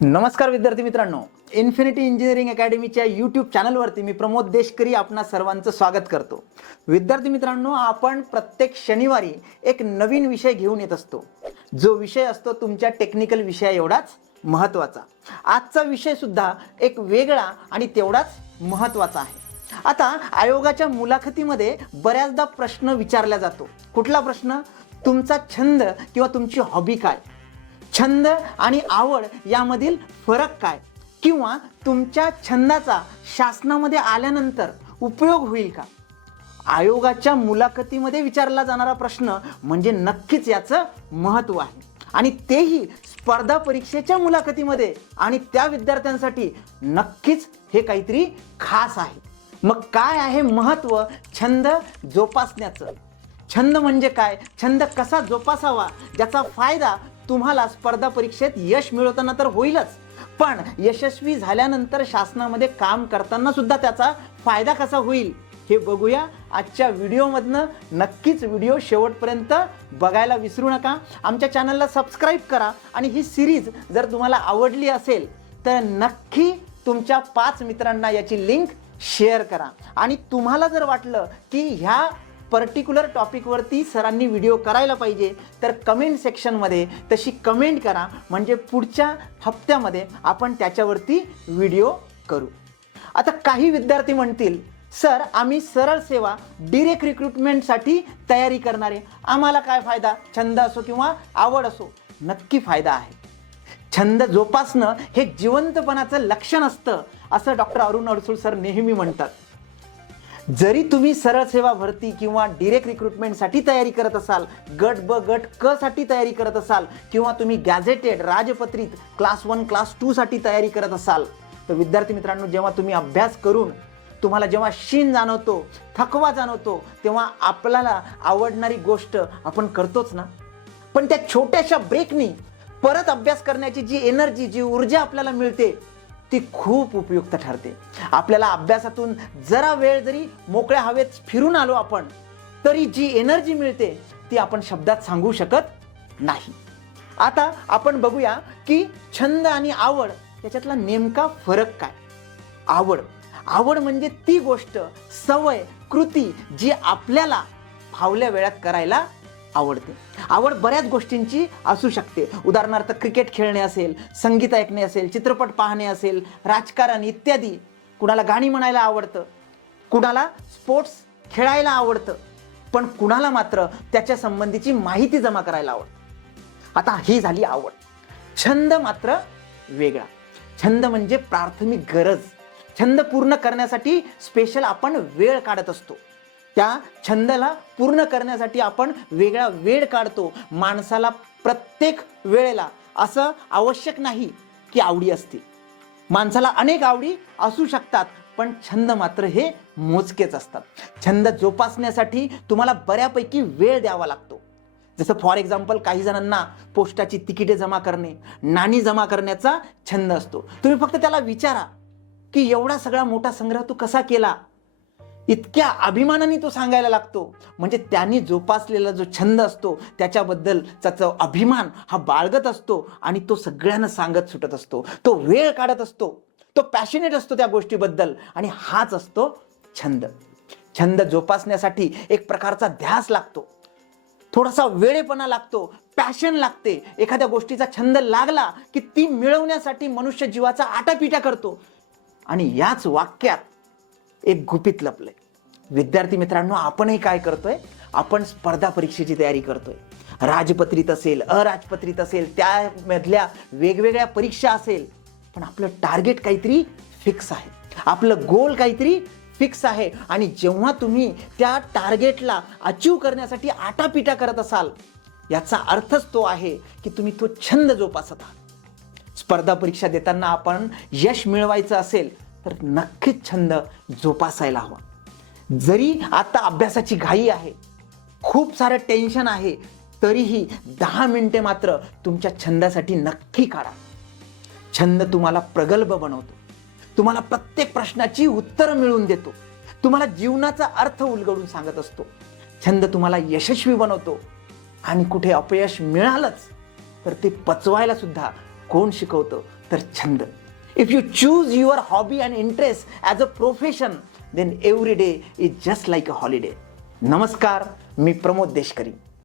नमस्कार विद्यार्थी मित्रांनो. इन्फिनिटी इंजिनिअरिंग अकॅडमीच्या यूट्यूब चॅनलवरती मी प्रमोद देशकरी आपणा सर्वांचं स्वागत करतो. विद्यार्थी मित्रांनो आपण प्रत्येक शनिवारी एक नवीन विषय घेऊन येत असतो. जो विषय असतो तुमच्या टेक्निकल विषया एवढाच महत्त्वाचा. आजचा विषयसुद्धा एक वेगळा आणि तेवढाच महत्त्वाचा आहे. आता आयोगाच्या मुलाखतीमध्ये बऱ्याचदा प्रश्न विचारला जातो. कुठला प्रश्न? तुमचा छंद किंवा तुमची हॉबी काय? छंद आणि आवड यामधील फरक काय? किंवा तुमच्या छंदाचा शासनामध्ये आल्यानंतर उपयोग होईल का? आयोगाच्या मुलाखतीमध्ये विचारला जाणारा प्रश्न म्हणजे नक्कीच याचं महत्त्व आहे. आणि तेही स्पर्धा परीक्षेच्या मुलाखतीमध्ये आणि त्या विद्यार्थ्यांसाठी नक्कीच हे काहीतरी खास आहे. मग काय आहे महत्त्व छंद जोपासण्याचं? छंद म्हणजे काय? छंद कसा जोपासावा? ज्याचा फायदा तुम्हाला स्पर्धा परीक्षेत यश मिळवताना तर होईलच. पण यशस्वी झाल्यानंतर शासनामध्ये काम करताना सुद्धा त्याचा फायदा कसा होईल हे बघूया. आजच्या व्हिडिओमधनं नक्कीच व्हिडिओ शेवटपर्यंत बघायला विसरू नका. आमच्या चॅनलला सबस्क्राईब करा आणि ही सिरीज जर तुम्हाला आवडली असेल तर नक्की तुमच्या पाच मित्रांना याची लिंक शेअर करा. आणि तुम्हाला जर वाटलं की ह्या पर्टिक्युलर टॉपिकवरती सरांनी व्हिडिओ करायला पाहिजे. तर कमेंट सेक्शनमध्ये तशी कमेंट करा. म्हणजे पुढच्या हप्त्यामध्ये आपण त्याच्यावरती व्हिडिओ करू. आता काही विद्यार्थी म्हणतील सर आम्ही सरळ सेवा डिरेक्ट रिक्रुटमेंटसाठी तयारी करणारे आम्हाला काय फायदा? छंद असो किंवा आवड असो नक्की फायदा आहे. छंद जोपासणं हे जिवंतपणाचं लक्षण असतं असं डॉक्टर अरुण अडसूळ सर नेहमी म्हणतात. जरी तुम्ही सरळ सेवा भरती किंवा डिरेक्ट रिक्रुटमेंटसाठी तयारी करत असाल गट ब गट क साठी तयारी करत असाल किंवा तुम्ही गॅझेटेड राजपत्रित क्लास वन क्लास टू साठी तयारी करत असाल तर विद्यार्थी मित्रांनो जेव्हा तुम्ही अभ्यास करून तुम्हाला जेव्हा शीन जाणवतो थकवा जाणवतो तेव्हा आपल्याला आवडणारी गोष्ट आपण करतोच ना. पण त्या छोट्याशा ब्रेकनी परत अभ्यास करण्याची जी एनर्जी जी ऊर्जा आपल्याला मिळते ती खूप उपयुक्त ठरते. आपल्याला अभ्यासातून जरा वेळ जरी मोकळ्या हवेत फिरून आलो आपण तरी जी एनर्जी मिळते ती आपण शब्दात सांगू शकत नाही. आता आपण बघूया की छंद आणि आवड याच्यातला नेमका फरक काय? आवड. आवड म्हणजे ती गोष्ट सवय कृती जी आपल्याला फावल्या वेळात करायला आवडते. आवड बऱ्याच गोष्टींची असू शकते. उदाहरणार्थ क्रिकेट खेळणे असेल संगीत ऐकणे असेल चित्रपट पाहणे असेल राजकारण इत्यादी. कुणाला गाणी म्हणायला आवडतं? कुणाला स्पोर्ट्स खेळायला आवडतं? पण कुणाला मात्र त्याच्या संबंधीची माहिती जमा करायला आवडतं. आता ही झाली आवड. छंद मात्र वेगळा. छंद म्हणजे प्राथमिक गरज. छंद पूर्ण करण्यासाठी स्पेशल आपण वेळ काढत असतो. त्या छंदाला पूर्ण करण्यासाठी आपण वेगळा वेळ काढतो माणसाला प्रत्येक वेळेला. असं आवश्यक नाही की आवडी असते. माणसाला अनेक आवडी असू शकतात पण छंद मात्र हे मोजकेच असतात. छंद जोपासण्यासाठी तुम्हाला बऱ्यापैकी वेळ द्यावा लागतो. जसं फॉर एक्झाम्पल काही जणांना पोस्टाची तिकिटे जमा करणे नाणी जमा करण्याचा छंद असतो. तुम्ही फक्त त्याला विचारा की एवढा सगळा मोठा संग्रह तू कसा केला? इतक्या अभिमानाने तो सांगायला लागतो. म्हणजे त्यांनी जोपासलेला जो छंद असतो त्याच्याबद्दल त्याचा अभिमान हा बाळगत असतो आणि तो सगळ्यांना सांगत सुटत असतो. तो वेळ काढत असतो. तो पॅशनेट असतो त्या गोष्टीबद्दल आणि हाच असतो छंद. छंद जोपासण्यासाठी एक प्रकारचा ध्यास लागतो. थोडासा वेळेपणा लागतो. पॅशन लागते. एखाद्या गोष्टीचा छंद लागला की ती मिळवण्यासाठी मनुष्य जीवाचा आटापिटा करतो. आणि याच वाक्यात एक गुपित लपलंय. विद्यार्थी मित्रांनो आपणही काय करतोय? आपण स्पर्धा परीक्षेची तयारी करतोय. राजपत्रित असेल अराजपत्रित असेल त्यामधल्या वेगवेगळ्या परीक्षा असेल पण आपलं टार्गेट काहीतरी फिक्स आहे. आपलं गोल काहीतरी फिक्स आहे. आणि जेव्हा तुम्ही त्या टार्गेटला अचीव करण्यासाठी आटापिटा करत असाल याचा अर्थच तो आहे की तुम्ही तो छंद जोपासत आहात. स्पर्धा परीक्षा देताना आपण यश मिळवायचं असेल तर नक्कीच छंद जोपासायला हवा. जरी आता अभ्यासाची घाई आहे खूप सारं टेन्शन आहे तरीही दहा मिनिटे मात्र तुमच्या छंदासाठी नक्की काढा. छंद तुम्हाला प्रगल्भ बनवतो. तुम्हाला प्रत्येक प्रश्नाची उत्तरं मिळवून देतो. तुम्हाला जीवनाचा अर्थ उलगडून सांगत असतो. छंद तुम्हाला यशस्वी बनवतो. आणि कुठे अपयश मिळालंच तर ते पचवायला सुद्धा कोण शिकवतं? तर छंद. If you choose your hobby and interest as a profession then every day is just like a holiday नमस्कार मी प्रमोद देशकरी.